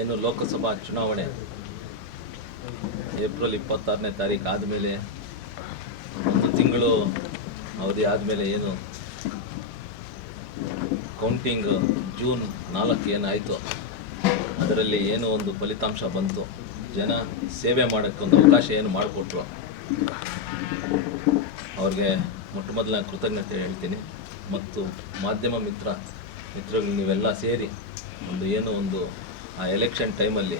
ಏನು ಲೋಕಸಭಾ ಚುನಾವಣೆ ಏಪ್ರಿಲ್ 26ನೇ ತಾರೀಕು ಆದಮೇಲೆ ಒಂದು ತಿಂಗಳು ಅವಧಿ ಆದಮೇಲೆ ಏನು ಕೌಂಟಿಂಗ್ ಜೂನ್ 4 ಏನಾಯಿತು, ಅದರಲ್ಲಿ ಏನು ಒಂದು ಫಲಿತಾಂಶ ಬಂತು, ಜನ ಸೇವೆ ಮಾಡೋಕ್ಕೆ ಒಂದು ಅವಕಾಶ ಏನು ಮಾಡಿಕೊಟ್ರು, ಅವ್ರಿಗೆ ಮೊಟ್ಟ ಮೊದಲ ಕೃತಜ್ಞತೆ ಹೇಳ್ತೀನಿ. ಮತ್ತು ಮಾಧ್ಯಮ ಮಿತ್ರಗಳು ನೀವೆಲ್ಲ ಸೇರಿ ಒಂದು ಆ ಎಲೆಕ್ಷನ್ ಟೈಮಲ್ಲಿ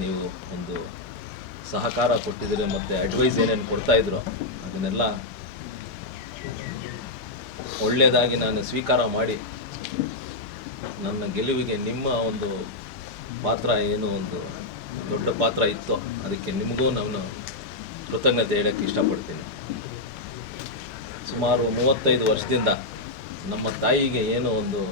ನೀವು ಒಂದು ಸಹಕಾರ ಕೊಟ್ಟಿದ್ದೀರಿ ಮತ್ತು ಅಡ್ವೈಸ್ ಏನೇನು ಕೊಡ್ತಾಯಿದ್ರು ಅದನ್ನೆಲ್ಲ ಒಳ್ಳೆಯದಾಗಿ ನಾನು ಸ್ವೀಕಾರ ಮಾಡಿ ನನ್ನ ಗೆಲುವಿಗೆ ನಿಮ್ಮ ಒಂದು ಪಾತ್ರ ಏನು ಒಂದು ದೊಡ್ಡ ಪಾತ್ರ ಇತ್ತು, ಅದಕ್ಕೆ ನಿಮಗೂ ನಾನು ಕೃತಜ್ಞತೆ ಹೇಳೋಕ್ಕೆ ಇಷ್ಟಪಡ್ತೀನಿ. ಸುಮಾರು 35 ವರ್ಷದಿಂದ ನಮ್ಮ ತಾಯಿಗೆ ಏನೋ ಒಂದು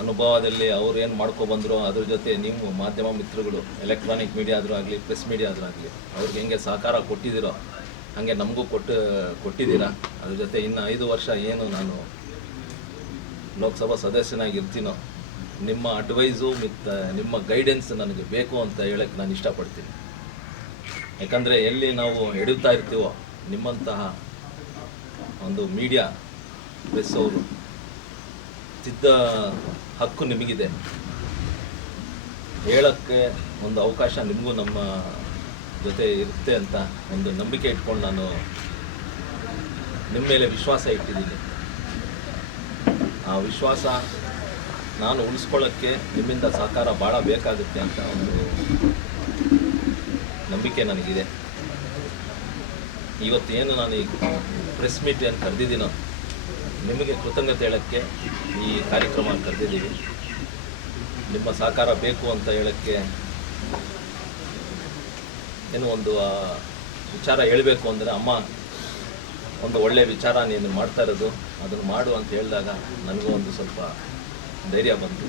ಅನುಭವದಲ್ಲಿ ಅವ್ರು ಏನು ಮಾಡ್ಕೊಬಂದ್ರು, ಅದ್ರ ಜೊತೆ ನೀವು ಮಾಧ್ಯಮ ಮಿತ್ರಗಳು ಎಲೆಕ್ಟ್ರಾನಿಕ್ ಮೀಡಿಯಾ ಆದರೂ ಆಗಲಿ, ಪ್ರೆಸ್ ಮೀಡಿಯಾ ಆದರೂ ಆಗಲಿ, ಅವ್ರಿಗೆ ಹೆಂಗೆ ಸಹಕಾರ ಕೊಟ್ಟಿದ್ದೀರೋ ಹಾಗೆ ನಮಗೂ ಕೊಟ್ಟಿದ್ದೀರಾ. ಅದ್ರ ಜೊತೆ ಇನ್ನು 5 ವರ್ಷ ಏನು ನಾನು ಲೋಕಸಭಾ ಸದಸ್ಯನಾಗಿರ್ತೀನೋ ನಿಮ್ಮ ಅಡ್ವೈಸು ಮತ್ತು ನಿಮ್ಮ ಗೈಡೆನ್ಸ್ ನನಗೆ ಬೇಕು ಅಂತ ಹೇಳೋಕ್ಕೆ ನಾನು ಇಷ್ಟಪಡ್ತೀನಿ. ಯಾಕಂದರೆ ಎಲ್ಲಿ ನಾವು ಎಡುತ್ತಾ ಇರ್ತೀವೋ ನಿಮ್ಮಂತಹ ಒಂದು ಮೀಡಿಯಾ ಪ್ರೆಸ್ ಅವರು ತಿದ್ದ ಹಕ್ಕು ನಿಮಗಿದೆ, ಹೇಳೋಕ್ಕೆ ಒಂದು ಅವಕಾಶ ನಿಮಗೂ ನಮ್ಮ ಜೊತೆ ಇರುತ್ತೆ ಅಂತ ಒಂದು ನಂಬಿಕೆ ಇಟ್ಕೊಂಡು ನಾನು ನಿಮ್ಮ ಮೇಲೆ ವಿಶ್ವಾಸ ಇಟ್ಟಿದ್ದೀನಿ. ಆ ವಿಶ್ವಾಸ ನಾನು ಉಳಿಸ್ಕೊಳ್ಳೋಕ್ಕೆ ನಿಮ್ಮಿಂದ ಸಹಕಾರ ಭಾಳ ಬೇಕಾಗುತ್ತೆ ಅಂತ ಒಂದು ನಂಬಿಕೆ ನನಗಿದೆ. ಇವತ್ತೇನು ನಾನು ಈ ಪ್ರೆಸ್ ಮೀಟ್ ಏನು ಕರೆದಿದ್ದೀನೋ ನಿಮಗೆ ಕೃತಜ್ಞತೆ ಹೇಳೋಕ್ಕೆ ಈ ಕಾರ್ಯಕ್ರಮ ಕರೆದಿದ್ದೀವಿ. ನಿಮ್ಮ ಸಹಕಾರ ಬೇಕು ಅಂತ ಹೇಳೋಕ್ಕೆ ಏನು ಒಂದು ವಿಚಾರ ಹೇಳಬೇಕು ಅಂದರೆ, ಅಮ್ಮ ಒಂದು ಒಳ್ಳೆಯ ವಿಚಾರ ನೀನು ಮಾಡ್ತಾ ಇರೋದು, ಅದನ್ನು ಮಾಡು ಅಂತ ಹೇಳಿದಾಗ ನನಗೂ ಒಂದು ಸ್ವಲ್ಪ ಧೈರ್ಯ ಬಂತು.